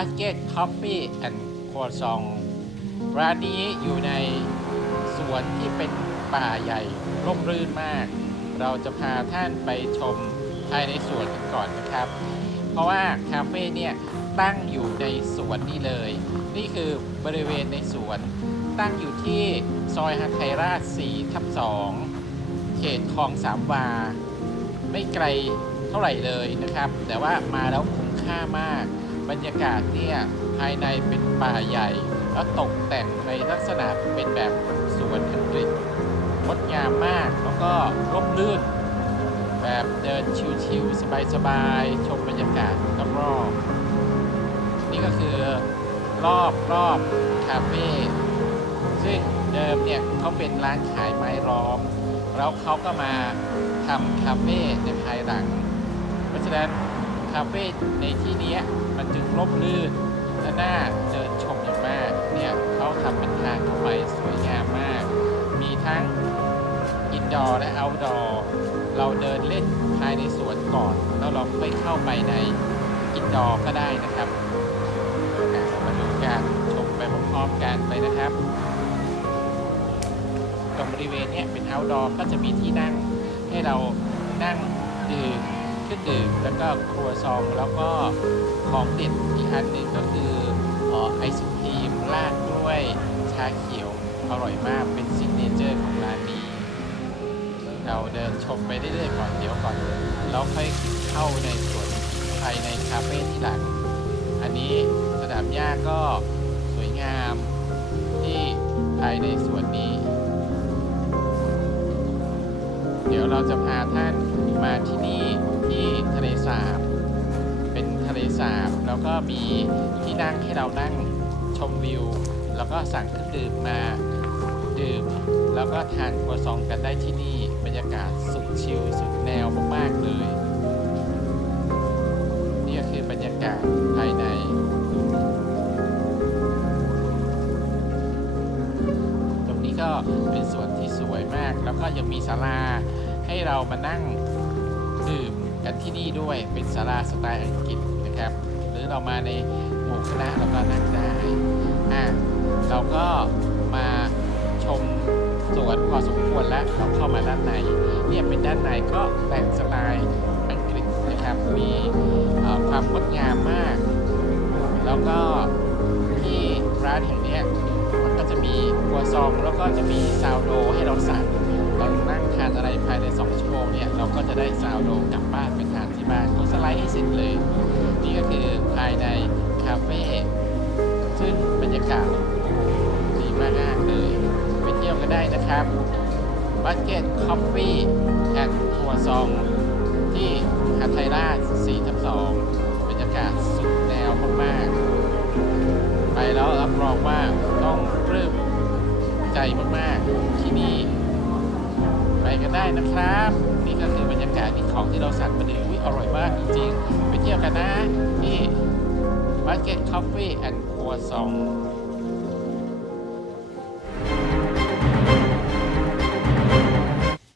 Basket Coffee and Croissant ร้านนี้อยู่ในสวนที่เป็นป่าใหญ่ร่มรื่นมาก เราจะพาท่านไปชมภายในสวนกันก่อนนะครับ เพราะว่าคาเฟ่เนี่ยตั้งอยู่ในสวนนี่เลย นี่คือบริเวณในสวน ตั้งอยู่ที่ซอยฮัทไทราช4ทับ2เขตคลองสามวา ไม่ไกลเท่าไหร่เลยนะครับ แต่ว่ามาแล้วคุ้มค่ามาก บรรยากาศเนี่ยภายในเป็นป่าใหญ่ แล้วตกแต่งในลักษณะเป็นแบบสวนอังกฤษงดงามมากแล้วก็ร่มรื่น แบบเดินชิวๆสบายๆชมบรรยากาศรอบๆนี่ก็คือรอบรอบคาเฟ่ซึ่งเดิมเนี่ยเขาเป็นร้านขายไม้ล้อม แล้วเขาก็มาทำคาเฟ่ในภายหลัง เพราะฉะนั้น คาเฟ่ในที่นี้มันจึงร่มรื่นและน่าเดินชมอย่างมาก เนี่ยเขาทำเป็นทางเข้าไปสวยงามมาก มีทั้งอินดอร์และเอาท์ดอร์เราเดินเล่นภายในสวนก่อน แล้วเราค่อยเข้าไปในอินดอร์ก็ได้นะครับมาดูการชมไปพร้อมๆกันไปนะครับ ตรงบริเวณเนี้ยเป็น outdoor ก็จะมีที่นั่งให้เรานั่งดื่ม เครื่องดื่มแล้วก็ครัวซองแล้วก็ของเด็ดอีกอันหนึ่งก็คืออไอศครีมราดด้วยชาเขียวอร่อยมากเป็นซิกเนเจอร์ของร้านนี้ เราเดินชมไปเรื่อยๆก่อนเดี๋ยวก่อนแล้วค่อยเข้าในสวนภายในคาเฟ่ที่หลัง อันนี้สนามหญ้าก็สวยงามที่ภายในสวนนี้ เดี๋ยวเราจะพาท่านมาที่นี่ ที่ทะเลสาบ เป็นทะเลสาบ แล้วก็มีที่นั่งให้เรานั่งชมวิว แล้วก็สั่งเครื่องดื่มมาดื่ม แล้วก็ทานครัวซองกันได้ที่นี่บรรยากาศสุดชิลสุดแนวมากๆเลย นี่ก็คือบรรยากาศภายในตรงนี้ก็เป็นสวนที่สวยมาก แล้วก็ยังมีศาลาให้เรามานั่งดื่ม กันที่นี่ด้วยเป็นศาลาสไตล์อังกฤษนะครับ หรือเรามาในหมู่คณะเราก็นั่งได้อะเราก็มาชมสวนพอสมควรแล้วเราเข้ามาด้านในเนี่ยเป็นด้านในก็แต่งสไตล์อังกฤษนะครับ มีความงดงามมาก แล้วก็ที่ร้านแห่งนี้มันก็จะมีครัวซองแล้วก็จะมีซาวโดให้เราสั่งเรานั่งทานอะไรภายใน 2 ชั่วโมงเนี่ย เราก็จะได้ซาวโดกลับบ้าน สไลด์ให้เสร็จเลย นี่ก็คือภายในคาเฟ่ซึ่งบรรยากาศดีมากๆเลยไปเที่ยวกันได้นะครับ Bucket Coffee and ครัวซอง ที่หาดไทยราช4ทับ2บรรยากาศสุดแนวมากๆ ไปแล้วรับรองว่าต้องปลื้มใจมากๆที่นี่ ไปกันได้นะครับ ของที่เราสั่งมาดีอุ๊ยอร่อยมากจริงๆไปเที่ยวกันนะที่ Market Coffee and Croissant